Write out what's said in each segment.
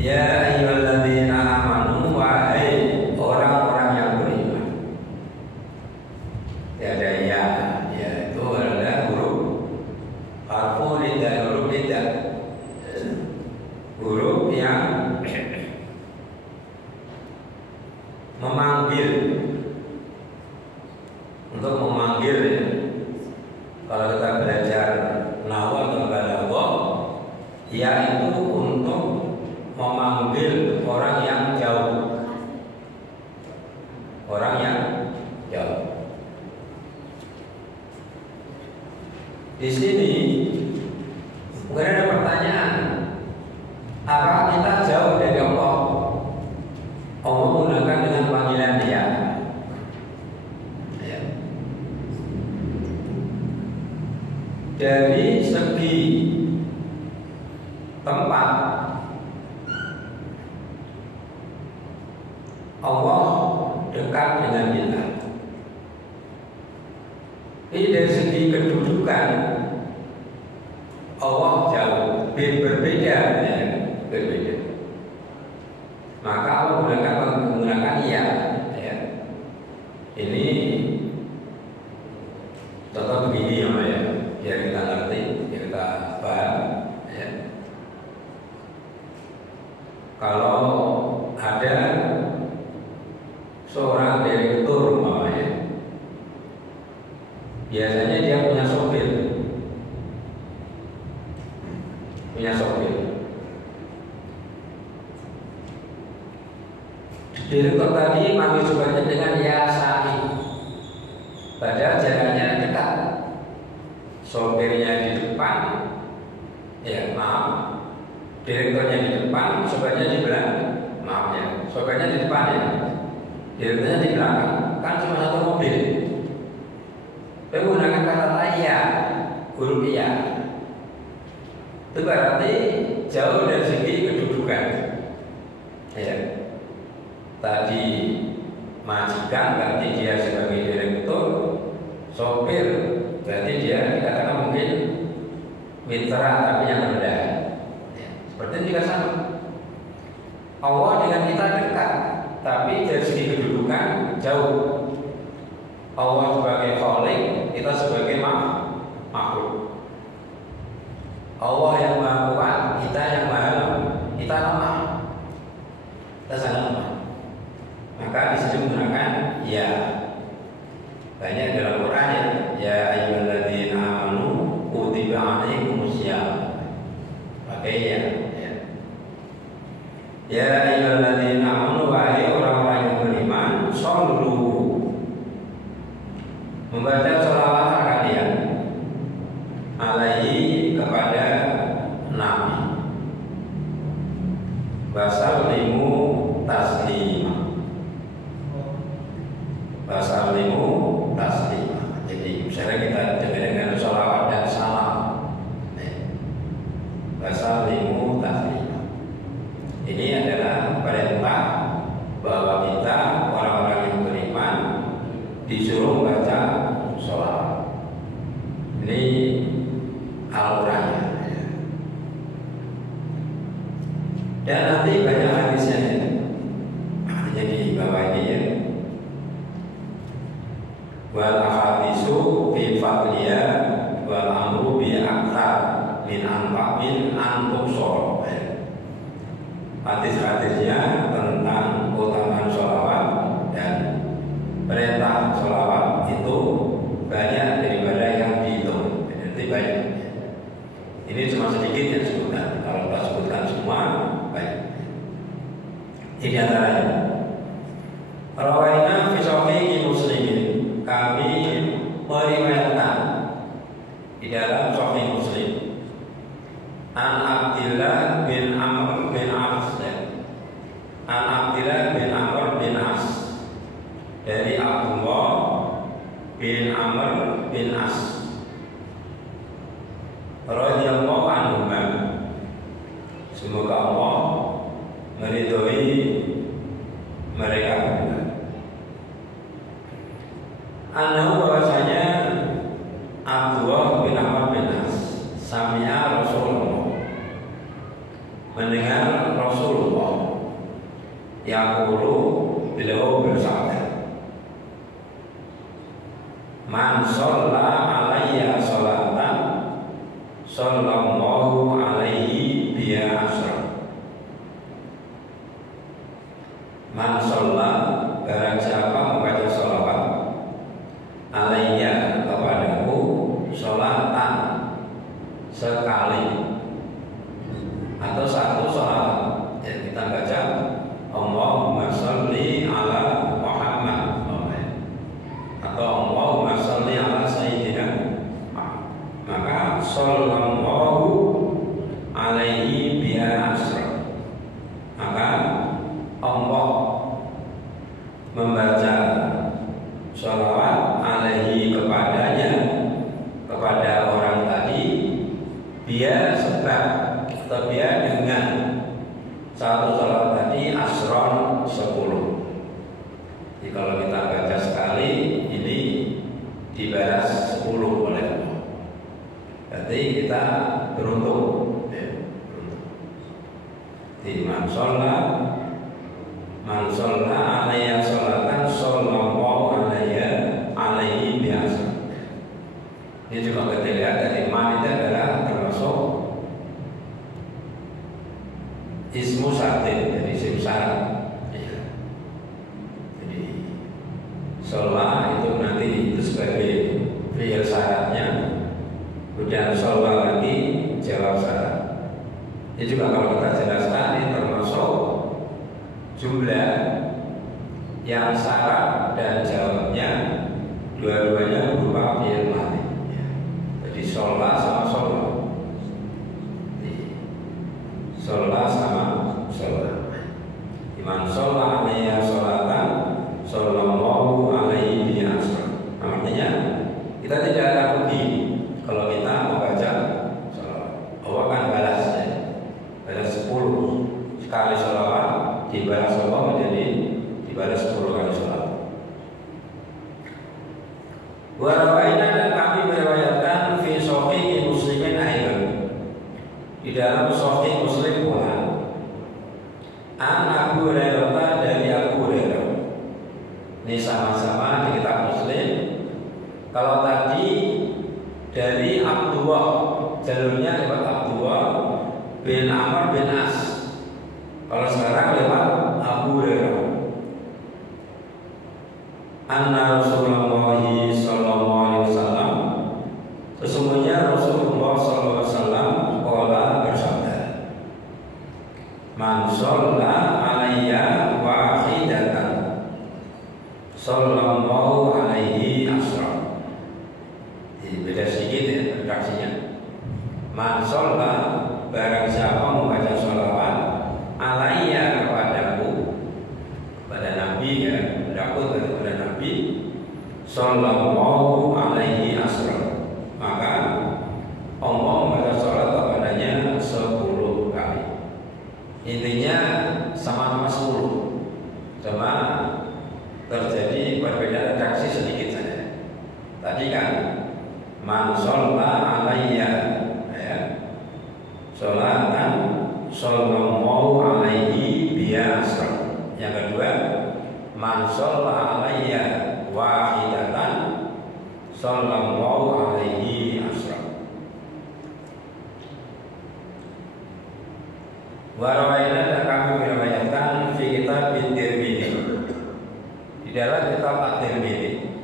Ya ayyuhalladzina amanu, wahai orang-orang yang beriman. Tiada ya, itu adalah huruf harfu lidah, huruf lidah, huruf yang memanggil, untuk memanggil ya. Kalau kita belajar nahwu atau balaghah, ya itu untuk memanggil orang yang jauh, orang yang jauh. Di sini mungkin ada pertanyaan, apakah kita jauh dari Allah? Allah menggunakan dengan panggilan dia. Ya. Dari segi tempat, Allah dekat dengan kita. Ini dari segi kedudukan, Allah jauh, berbeda, ya, berbeda. Maka Allah menggunakan ya. Ini contoh begini ya, biar kita ngerti, biar kita paham. Ya. Kalau ada seorang direktur, biasanya dia punya sopir. Direktur tadi manggil supirnya dengan ya Sani, padahal jalannya dekat. Sopirnya di depan, ya maaf, direkturnya di depan, sopirnya di belakang. Maaf ya, sopirnya di depan ya, direkturnya di belakang. Kan cuma satu mobil. Menggunakan kata ya, huruf ya. Itu berarti jauh dari segi kedudukan. Ya. Tadi majikan berarti dia sebagai direktur, sopir berarti dia dikatakan mungkin mitra tapi yang rendah. Ya. Seperti itu juga sama. Allah dengan kita dekat, tapi dari segi kedudukan jauh. Allah sebagai khalik, kita sebagai makhluk. Allah yang maha kuat, kita yang maha kita lemah. Kita sangat lemah. Maka disitu menggunakan ya. Banyak dalam Quran ya. Ya ayyuhalladzina amanu kutiba alaikumusiyam. Pakai ya. Ya ayyuhalladzina amanu, wahai orang-orang yang beriman, shollu, membaca sholawat kalian alaihi, kepada Nabi, wasallimu taslima, wasallimu taslima. Jadi misalnya kita dengan sholawat dan salam, wasallimu taslima. Ini adalah perintah bahwa kita orang-orang yang beriman disuruh baca sholawat. Ini Al-Quran. Dan nanti banyak hadisnya, artinya di bawah ini ya. Wal ahadisu fi fadliya wal amru bi akthar min anfa'in antum sholawat. Hadis-hadisnya tentang keutamaan sholawat dan perintah sholawat itu banyak daripada yang dihitung. Jadi banyak. Ini cuma sedikit yang disebutkan. Kalau kita sebutkan semua banyak. Ini antaranya. Rawaina fi sahih Muslim, kami meriwayatkan di dalam sahih Muslim, an Abdillah bin Amr bin As, an Abdillah bin Amr bin As, dari Abdullah bin Amr bin As radhiyallahu anhu, semoga Allah meridhoi mereka berdua. Anahu, bahwasanya Abdullah bin Amr bin As sami'a Rasulullah, mendengar Rasulullah yaqulu, beliau bersabda, man shalla alayya sholatan sallallahu alaihi biha asyra. Man shalla, barang siapa membaca sholawat alayya, kepadaku, sholatan, sekali atau satu sholawat. Ya, kita baca Allahumma sholli ala Muhammad atau Allahumma sholli ala Sayyidina, maka sallallahu alaihi biha asyra, maka Allah membaca sholawat alaihi, kepadanya, kepada orang tadi, biar sebab atau biar dengan satu sholawat tadi asron 10. Jadi kalau kita baca sekali ini dibalas 10 oleh Allah. Berarti kita beruntung, ya, beruntung. Di man sholla alayya sholatan sallallahu alaihi biasa. Ini juga kita lihat dari man itu adalah termasuk ismu syartin, jadi isim syarat. Ya. Jadi sholat itu nanti itu sebagai fi'il syaratnya, kemudian sholat lagi jawab syarat. Ini juga kalau kita jelaskan ini termasuk jumlah yang syarat dan jawabnya dua-duanya berupa fi'il madi. Ya. Jadi sholat sama sholat. Sholat sama sholat. Iman sholat alayya sholatan sallallahu alaihi biha asyra. Artinya kita tidak akan rugi kalau kita membaca sholawat. Allah kan balasnya, balas 10 kali sholawat, dibalas Allah menjadi dibalas 10 kali sholawat. Warawaina, dan kami meriwayatkan fi sahih Muslimin aidan, di dalam sahih Muslim pula, an Abu Hurairah, dari Abu Hurairah. Ini sama-sama di kitab Muslim. Kalau tadi dari Abdullah, jalurnya lewat Abdullah bin Amr bin As. Kalau sekarang lewat Abu Hurairah. Anna Rasulullah sallallahu alaihi wasallam, sesungguhnya Rasulullah sallallahu alaihi wasallam qala, bersabda, man shalla alayya wahidatan sallallahu alaihi asyra. Jadi beda sedikit ya redaksinya. Man shalla, barang siapa membaca sholawat alayya, kepadaku, kepada Nabi, ya, aku kepada Nabi, sallallahu alaihi asyra, maka Allah membaca sholat kepadanya 10 kali. Intinya sama-sama 10, cuma terjadi perbedaan redaksi sedikit saja. Tadi kan man sholla alayya, ya, sholatan sallallahu alaihi biha asyra. Yang kedua, man sholla alayya wahidatan sallallahu alaihi asyra. Warawaina, dan kami meriwayatkan fi kitab At-Tirmidzi, di dalam kitab At-Tirmidzi,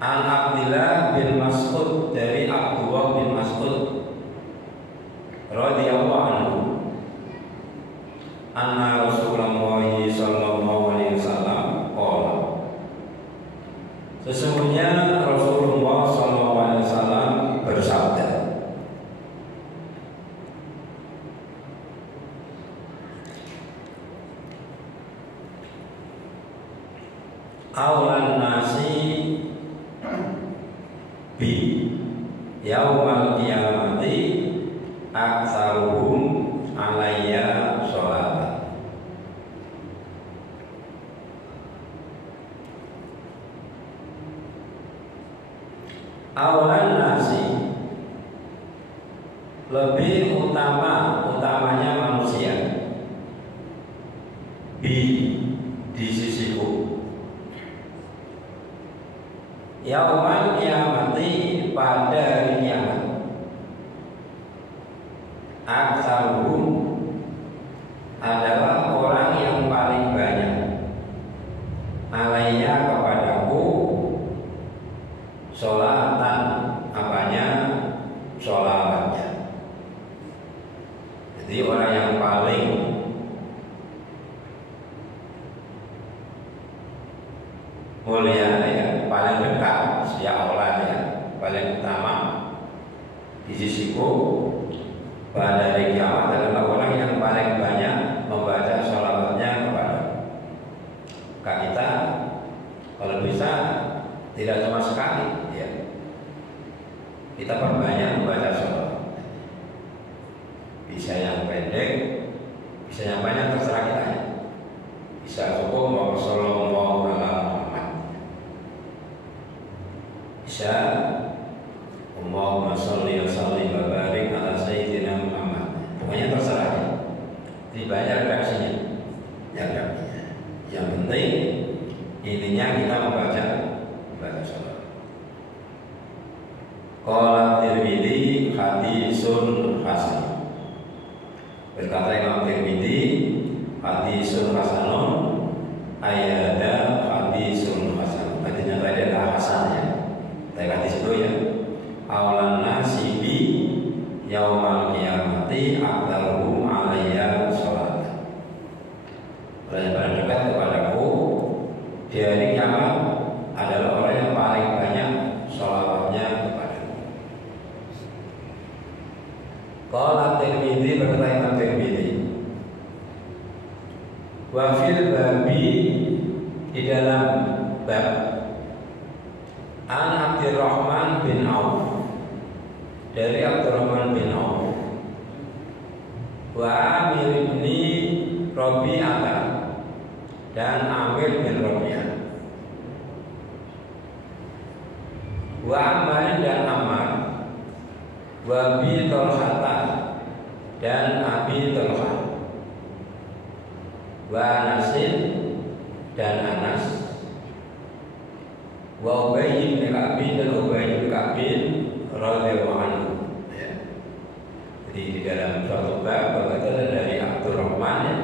an Abdullah bin Mas'ud, dari Abdullah bin Mas'ud radhiyallahu anhu, anna Rasulullah sallallahu alaihi wasallam qala, sesungguhnya Rasulullah sallallahu alaihi wasallam bersabda, aulan nasi bi yaumal qiyamati aktsaruhum alayya sholatan. Aulan nasi, lebih utamanya manusia, di sisiku. Yaumal kiamati, pada hari kiamat. Aktsaruhum, adalah orang yang paling banyak alaiya, kepadaku, sholatan, apanya, sholawatnya. Jadi orang yang paling mulia ya, paling dekat, ya Allah ya, paling utama di sisiku pada hari kiamat adalah orang yang paling banyak membaca sholawatnya kepada kita. Kalau bisa tidak cuma sekali ya, kita perbanyak membaca sholawat. Bisa yang pendek, bisa yang banyak, terserah kita ya. Bisa cukup mau sallallahu alaihi Muhammad, bisa Allahumma sholli wa sallim wa barik ala sayyidina Muhammad. Pokoknya terserah ya. Jadi banyak redaksinya. Yang penting intinya kita membaca sholawat. Qala Tirmidzi hadisun hasan. Berkata Imam Tirmidzi, hadisun hasanun, ayada hadisun hasan. Artinya tadi adalah hasan ya. Tapi hadis itu ya, awalan nasibi yaumal qiyamati aqdaruhum alayya sholat. Orang yang paling dekat kepadaku di hari kiamat adalah orang yang paling banyak sholawatnya kepadaku. Qala Tirmidzi, berkata Imam Tirmidzi, wa fil babi, di dalam bab, an Abdurrahman bin Auf, dari Abdurrahman bin Auf, wa Amir bin Rabi'ah, dan Amir bin Rabi'ah, wa Ammar, dan Ammar, wa Abi Talhah, dan Abi Talhah, wa Anasin, dan Anas, wa Ubay bin Ka'ab, dan Ubay bin Ka'ab radhiyallahu anhu. Jadi di dalam suatu bab bahwa itu ada dari Abdurrahman ya,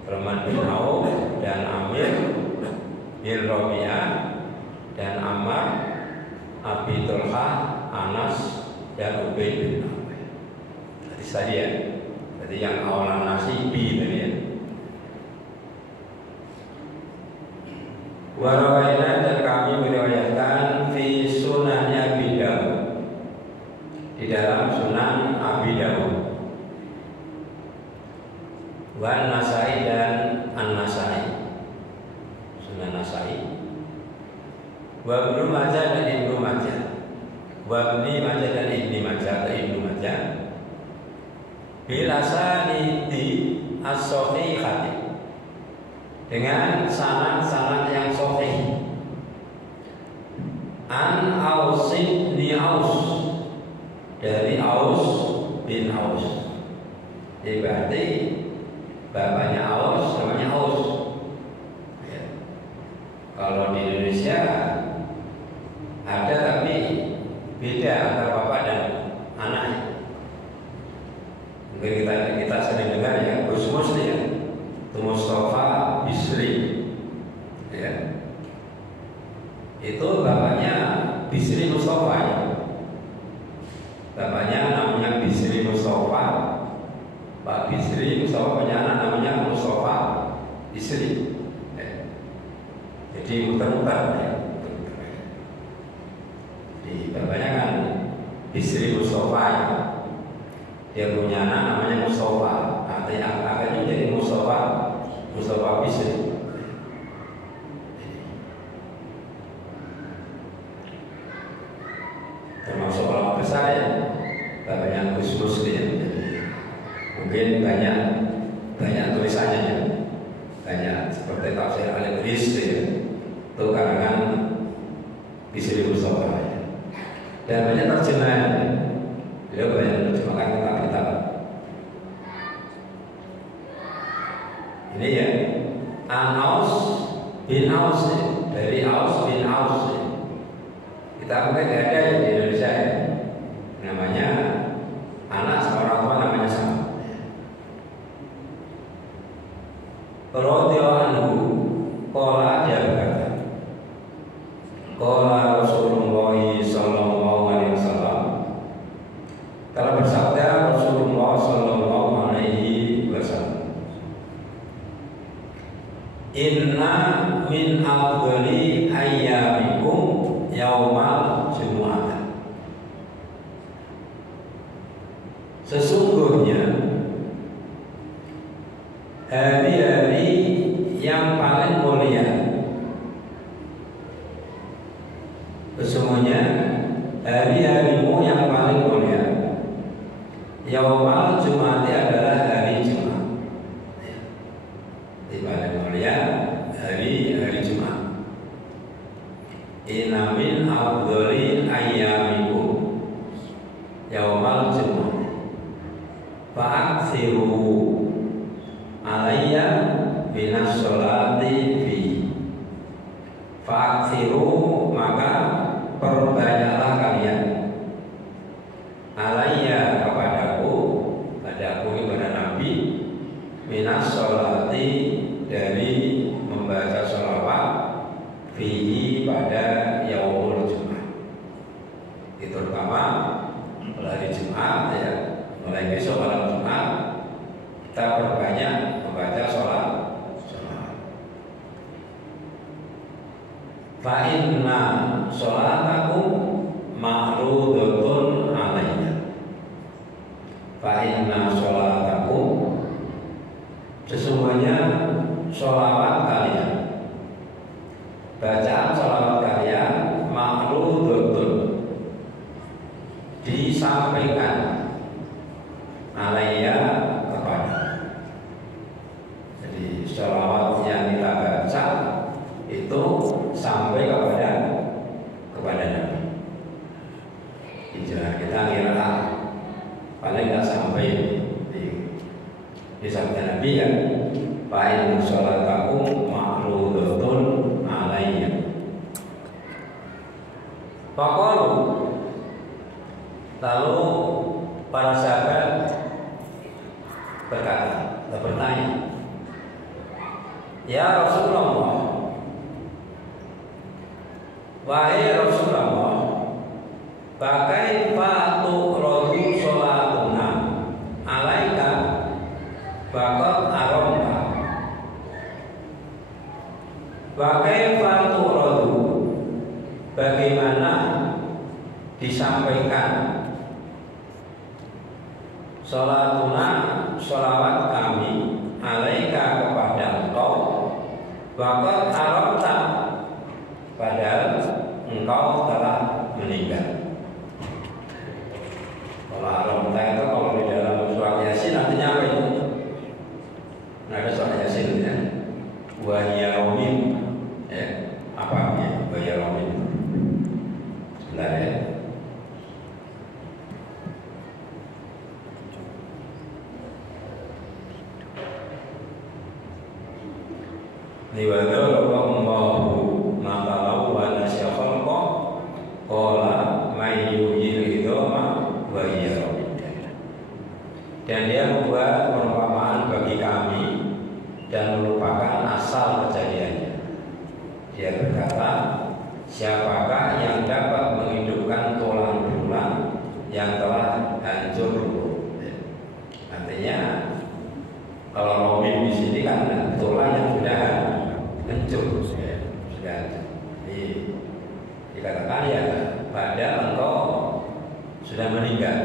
Abdurrahman bin Auf, dan Amir bin Rabi'ah, dan Ammar, Abi Talhah, Anas, dan Ubay bin Ka'ab. Hadis tadi ya. Jadi yang awalan nasibi tadi ya. Warawainan, dan kami meriwayatkan fi sunan Abi Dawud, di dalam sunan Abi Dawud, wa Nasai, dan An-Nasai, sunan Nasai, wa Ibnu Majah, dan Ibnu Majah, wa Ibnu Majah, dan Ibnu Majah, atau Ibnu Majah, bilasanidi as-sahihati, dengan sanad-sanad yang sahih, an Aus bin Aus, dari Aus bin Aus. Jadi berarti bapaknya Aus namanya Aus ya. Kalau di Indonesia ada tapi beda antara bapak dan anaknya. Mungkin kita sering dengar ya, Gus Musli ya, itu Mustafa Bisri ya. Itu bapaknya Bisri Mustafa ya. Bapaknya namanya Bisri Mustafa, Pak Bisri Mustafa punya anak namanya Mustafa Bisri ya. Jadi muter-muter ya. Jadi bapaknya kan Bisri Mustafa ya. Dia punya anak namanya Mustafa, artinya akhirnya jadi Mustafa Bisri. Termasuk ulama besar ya, bapaknya Gus Musli. Mungkin banyak tulisannya ya, banyak seperti tafsir Al-Qurtubi ya, itu karangan Bisri Mustafa ya. Dan banyak terjemahan, beliau banyak menerjemahkan kitab-kitab. Ini ya, An Aus bin Aus, dari Aus bin Aus. Kita mungkin nggak ada di Indonesia ya. Namanya anak sama orang tua namanya sama. Radhiyallahu anhu, qala dia berkata, qala Rasulullah sallallahu alaihi wasallam, telah bersabda Rasulullah sallallahu alaihi wasallam, inna min afdali ayyamikum yaumal jumu'ah. Sesungguhnya hari-hari yang paling mulia, sesungguhnya hari-harimu yang paling mulia, yaumal jumu'ah adalah hari Jumat. Di paling mulia hari Jumat. Inna min afdhali ayyamikum yaumal jumu'ah fa'aksiru alayya binas sholati fi. Fa'aksiru, maka perbanyaklah kalian, alayya, kepadaku, padaku kepada Nabi, minas sholati, dari membaca sholawat, fihi, pada yaumul Jumat. Itu terutama hari Jumat ya, mulai besok malam Jumat kita perbanyak membaca sholat. Fa inna sholatakum ma'rudatun alayya. Fa inna sholatakum, sesungguhnya sholawat kalian, bacaan sholawat kalian, ma'rudatun, disampaikan, alayya, kepada. Jadi sholawat yang kita baca itu sampai kepada Nabi. Jangan kita kira paling nggak sampai di sabda Nabi ya. Fa'in sholatakum ma'rudatun alayya. Faqalu, lalu para sahabat bertanya, ya Rasulullah, wahai Rasulullah, bakaifa tu'radu sholatuna alaika faqad aramta. Bakaifa tu'radu, bagaimana disampaikan sholatuna, sholawat kami, alaika, kepada engkau, faqad aramta, padahal engkau telah meninggal. Kalau aramta itu kalau di dalam surat Yasin artinya apa itu? Nah, ada surat Yasin ya. Wa yaumin, ya. Apa ya? Wa yaumin. Sebentar ya. Liwadallahu ma'talau wa nasyakhalqa qala mayyuhil idhama wa hiya ramim. Dan dia membuat perumpamaan bagi kami dan merupakan asal kejadiannya. Dia berkata, siapakah yang dapat menghidupkan tulang belulang yang telah hancur? Artinya kalau ramim di sini kan tulang yang sudah hancur, sudah. Dikatakan ya, padahal engkau sudah meninggal.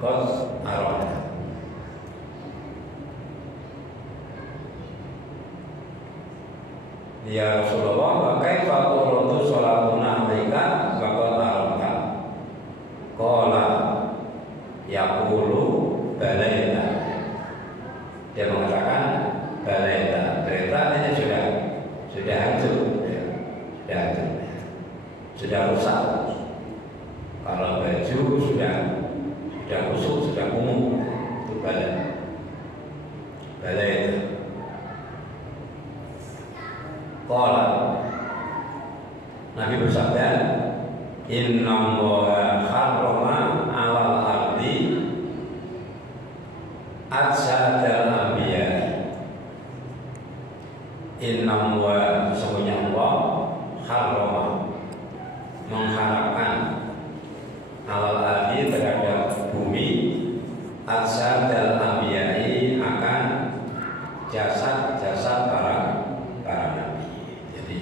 Kos aroh. Ya Rasulullah, kaifa tu'radu sholatuna alaika faqad aramta. Qala yaqulu balaita. Dia mengatakan balaita. Balaita ini sudah hancur, sudah hancur, sudah rusak. Kalau baju sudah busuk, sudah kumuh, itu balaita. Qala, Nabi bersabda, Innallaha harrama 'alal ardi ajsadal anbiya. Innallaha, sesungguhnya Allah harrama, mengharapkan, 'alal ardi, terhadap bumi, ajsadal anbiya'i, akan jasad-jasad para nabi. Jadi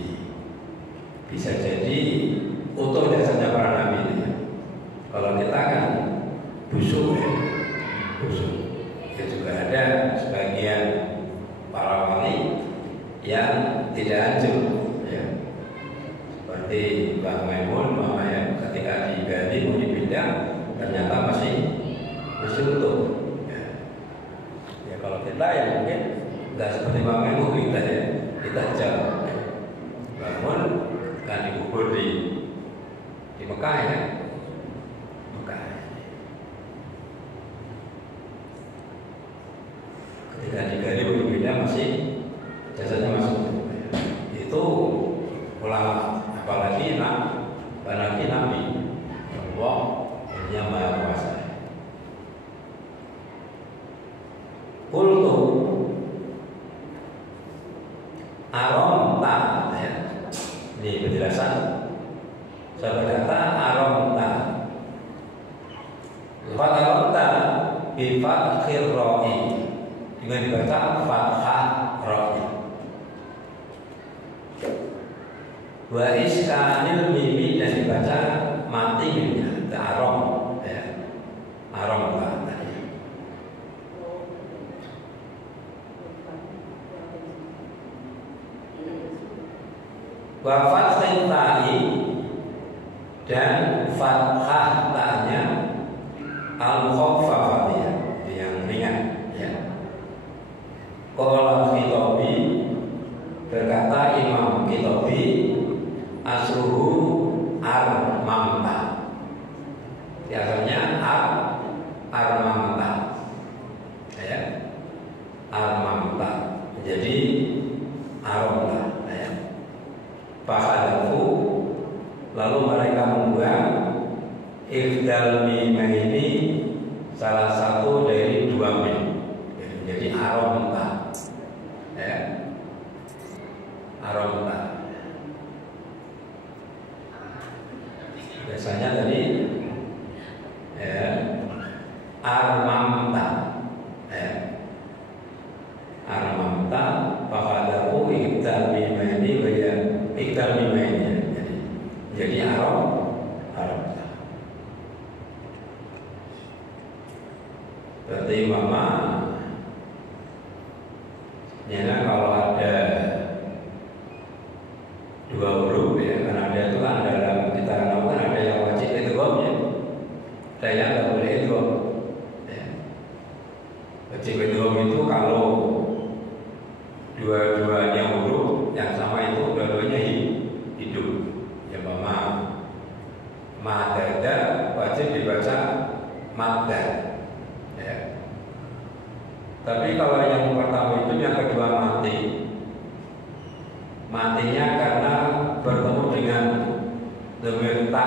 bisa jadi utuh jasadnya para nabi itu. Kalau kita kan busuk ya, busuk. Ya juga ada sebagian para wali yang tidak hancur ya. Seperti Mbah Maimun, ya, ketika digali mau dipindah ternyata masih utuh ya. Kalau kita ya mungkin nggak seperti Mbah Maimun kita ya, kita jauh bangun kan dikubur di Mekah ya, Mekah. Ketika digali mau dipindah masih jasadnya masuk. Itu ulama, apalagi Nabi Allah yang Maha Kuasa. Qultu aronta ya. Ini penjelasan. Saya berkata aronta. Lafaz aronta bi fathir ra'i, dengan dibaca fathah ra'i. Wa iskanil mimi, dan dibaca mati mimnya, arom ya. Arom tadi. Wa fathil ta'i, dan fathah ta'nya al-khaffafah, yang ringan ya. Qala Khitabi, berkata Imam Khitabi, asluhu armamta, biasanya armamta ya, armamta, jadi aromta ya. Fahadafu, lalu mereka membuang ifdal mimah ini, salah satu dari dua mim, jadi aromta ya, aromta. Biasanya tadi ya, armamta ya, armamta, fakadahu iktal mimaini waya iktal mimaini, jadi aromta. Berarti mama ya, kalau ada dua huruf ya, karena ada itu kan dalam kita lakukan ada yang wajib idghamnya, ada yang nggak boleh idgham ya. Wajib idgham itu kalau dua-duanya huruf yang sama itu dua-duanya hidup ya. Madada wajib dibaca madda ya. Tapi kalau yang pertama itu, yang kedua mati, matinya karena bertemu dengan dhamir ta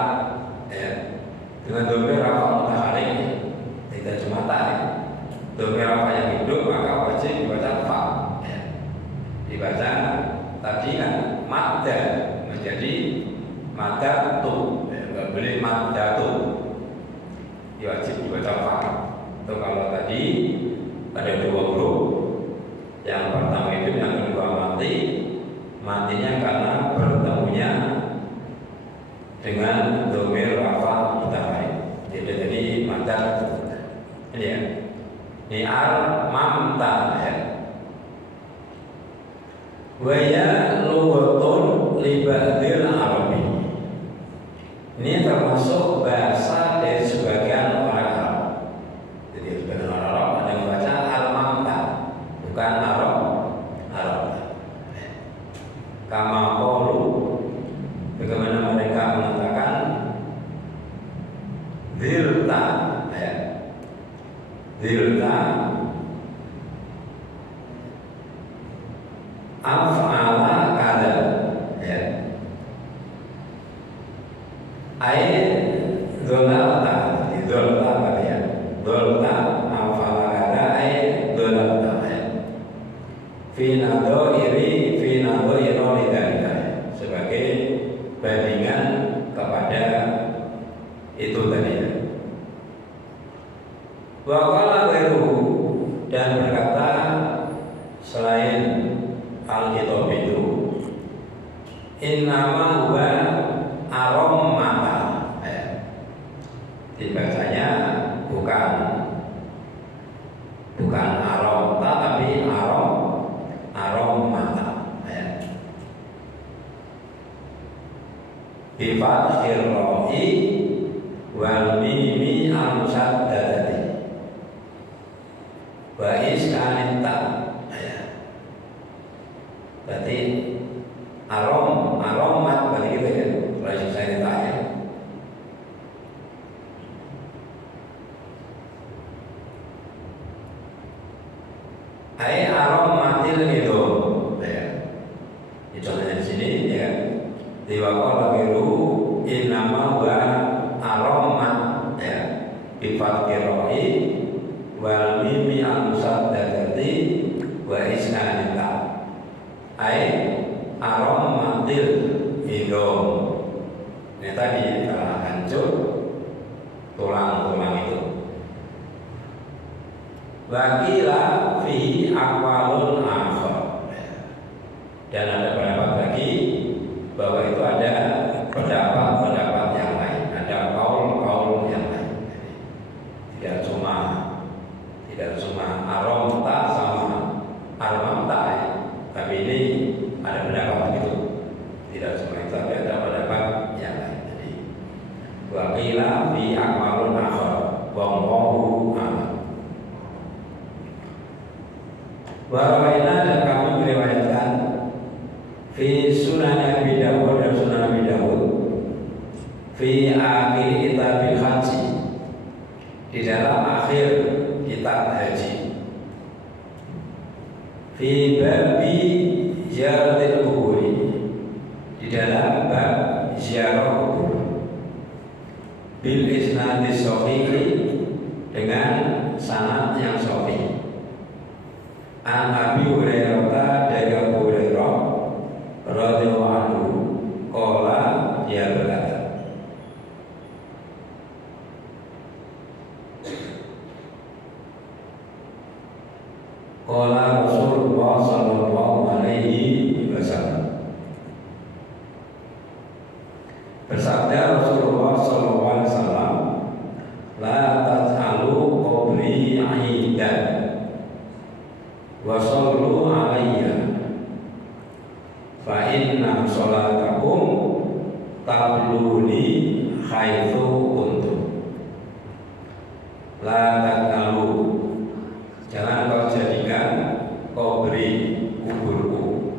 ya, dengan dhamir rafa mutaharik ya. Tidak cuma ta ya. Dhamir rafa yang hidup maka wajib dibaca fa ya. Dibaca tadi kan madda menjadi madatu ya, nggak boleh madatu ya, wajib dibaca fa. Itu kalau tadi ada dua huruf, yang pertama hidup, yang kedua mati, matinya karena bertemunya dengan dhamir rafa mutaharik. Jadi madad ini ya. Ini armamta ya. Wa ya lughatun li ba'dil arabi. Ini termasuk bahasa dari sebagian orang Arab. Jadi sebagian orang Arab ada yang membaca armamta, bukan Arab. Kama qalu, bagaimana mereka mengatakan zilta ya. Zilta af'ala kada Wakila weru, dan berkata selain Al-Khitab itu, innama huwa arommata, dibacanya bukan aromta tapi arommata, bifathir ra'i wal mimi al-musaddadati wa iskanin ta, berarti aromat berarti gitu ya. Kalau saya ditanya, aromatil itu, ya. Contohnya di sini ya, diwakil biru innama wa aromat, ya, bifathiroi wal mimi al-musaddadati wa iskanita, aromatil hidung. Ini tadi karena hancur tulang-tulang itu. Wakila fihi aqwalun akhar, dan ada pendapat lagi bahwa itu ada pendapat yang lain, ada kaul yang lain. Tidak cuma aromta sama aromta, tapi ini ada pendapat begitu. Tidak cuma itu, ada pendapat yang lain. Jadi wakila fi aqwalun akhar wallahu a'lam. Warawaina, dan kami meriwayatkan fi sunan Abi Dawud dan sunan Abi Dawud fi akhir kitabil haji, di dalam akhir kitab haji, fi babi ziyaratil kuburi, di dalam bab ziarah kubur, bil isnadis sahih, dengan sanad yang sahih. An Abi Hurairah, dari Abu Hurairah radhiyallahu anhu, qala, dia berkata, qala Rasulullah sallallahu alaihi wasallam, bersabda Rasulullah sallallahu alaihi wasallam, la taj'alu qabri 'idan wa sallu alayya fa inna sholatakum tabluni haitsu kuntum. La taqalu, jangan kau jadikan kubri, kuburku,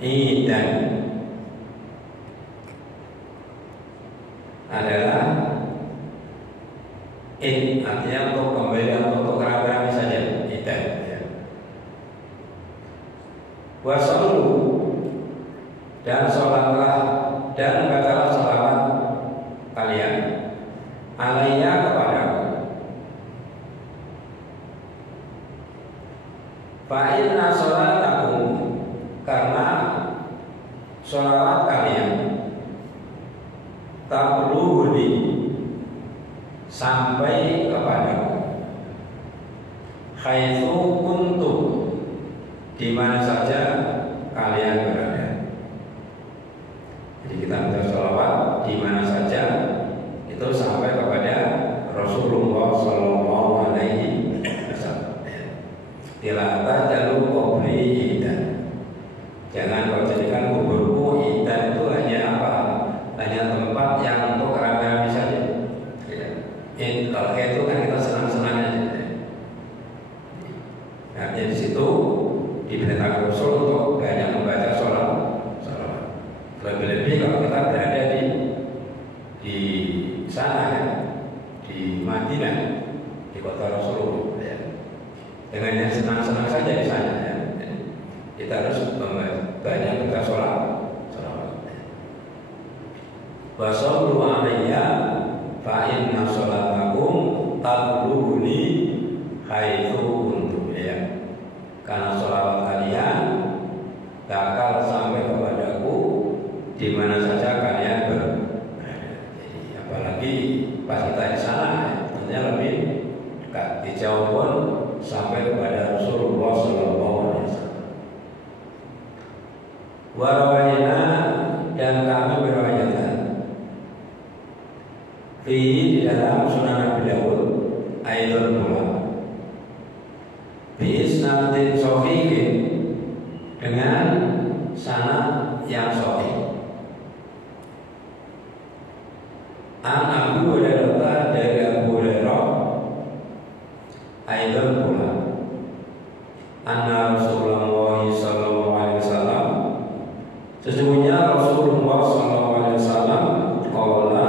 idan adalah artinya untuk kembali untuk rame-rame saja, idan. Wasallu, dan sholatlah dan bacalah sholawat kalian alayya kepadaku. Fa inna sholatakum, karena sholawat kalian tablughuni, sampai kepadaku, haitsu kuntum, di mana saja kalian berada. Jadi kita baca sholawat di mana saja itu sampai kepada Rasulullah Sallallahu Alaihi Wasallam. Bila tajalu qabri idan, jangan kau jadikan kuburku idan, itu hanya apa? Hanya tempat yang untuk rame-rame saja. Kalau itu kan kita senang-senang aja. Nah, di situ diperintahkan Rasul untuk banyak membaca sholat. Lebih-lebih kalau kita berada di sana, di Madinah, di kota Rasulullah, ya. Dengan yang senang-senang saja di sana, ya. Kita harus banyak membaca sholat. Wa sallu alayya fa inna sholatakum tablughuni haitsu kuntum, ya. Karena sholawat kalian bakal sampai kepadaku di mana saja kalian berada. Jadi apalagi pas kita di sana, tentunya lebih dekat. dijawab pun sampai kepada Rasulullah Sallallahu Alaihi Wasallam. Warawayna dan kami berwayatkan di dalam Sunan Abi Dawud Aidon pula biisnatin sohihin dengan sanad yang sahih. An Abu Hurairah dari Abu Hurairah Aidon pula anna Rasulullah Sallallahu Alaihi Wasallam sesungguhnya Rasulullah Sallallahu Alaihi Wasallam qala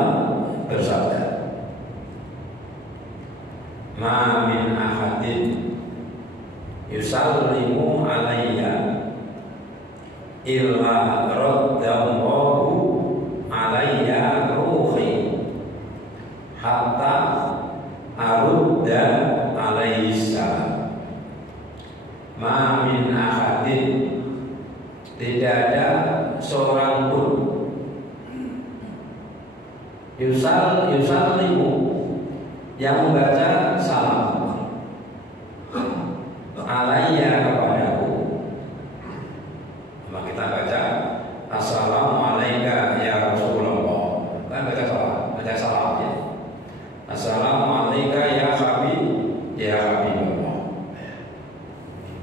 bersabda, ma min ahadin yusallimu alayya illa raddallahu alayya ruhi hatta arudda alayhi salam. Ma min ahadin, tidak ada seorang pun yusallimu yang membaca salam alayya kepadaku. Maka kita baca assalamualaikum ya Rasulullah, kan baca salam ya. Assalamualaikum ya Habib ya Habibullah.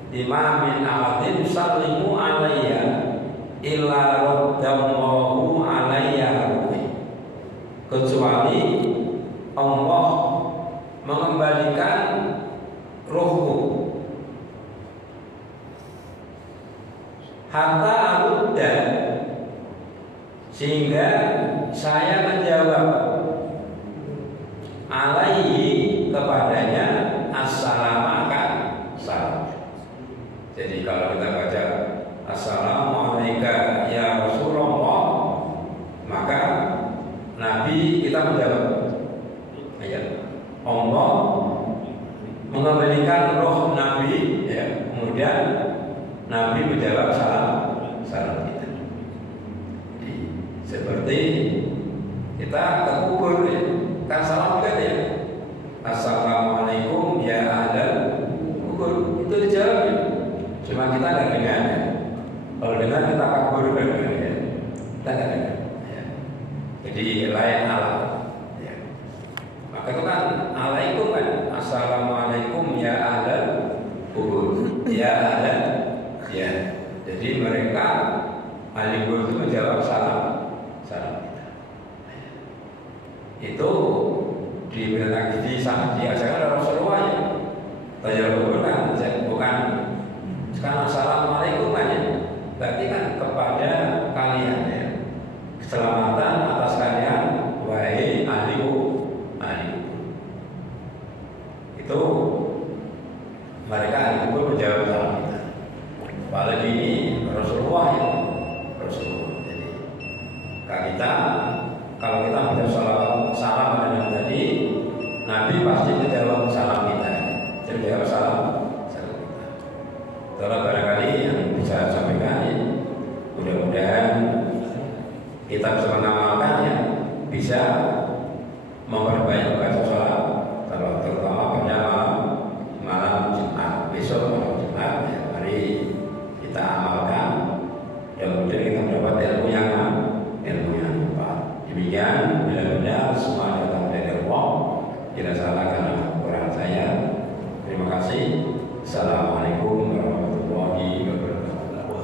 Imam min ahadin yusallimu alayya illa raddallahu alayya ruhi, kecuali Allah mengembalikan rohku hatta arudda, sehingga saya menjawab alaihi kepadanya assalamualaikum salam. Jadi kalau kita baca assalamualaikum ya Rasulullah, maka Nabi kita menjawab ayat Allah mengembalikan roh Nabi ya, kemudian Nabi menjawab salam kita. Jadi, seperti kita ke kubur ya, kan salam kan ya, assalamualaikum ya ahlal kubur, itu dijawab ya. Cuma kita nggak dengar ya. Kalau dengar kita kabur kan ya, kita nggak dengar ya. Jadi lain alam ya. Maka itu kan alaikum kan, assalamualaikum ya ahlal kubur ya ahlal ya. Jadi mereka ahli kubur itu menjawab salam kita. Itu diajarkan oleh Rasulullah ya. Tanya kubur kan bukan sekarang assalamualaikum aja, berarti kan kepada kalian ya, keselamatan atas kalian wahai ahli kubur. Itu mereka ahli kubur menjawab salam kita. Apalagi ini Rasulullah ya, Rasulullah. Jadi kita kalau kita menjawab salam dengan tadi, Nabi pasti menjawab salam kita. Jadi menjawab salam kita. Kalau barangkali yang bisa sampaikan ya, mudah-mudahan kita bisa mengamalkannya, bisa memperbaiki baca salat, kalau terutama pada malam Jumat, besok malam Jumat ya, mari kita amalkan. Mudah-mudahan kita mendapat ilmu yang tepat. Demikian, bila-bila semua datang dari Allah. Tidak salah karena kurang saya. Terima kasih. Assalamualaikum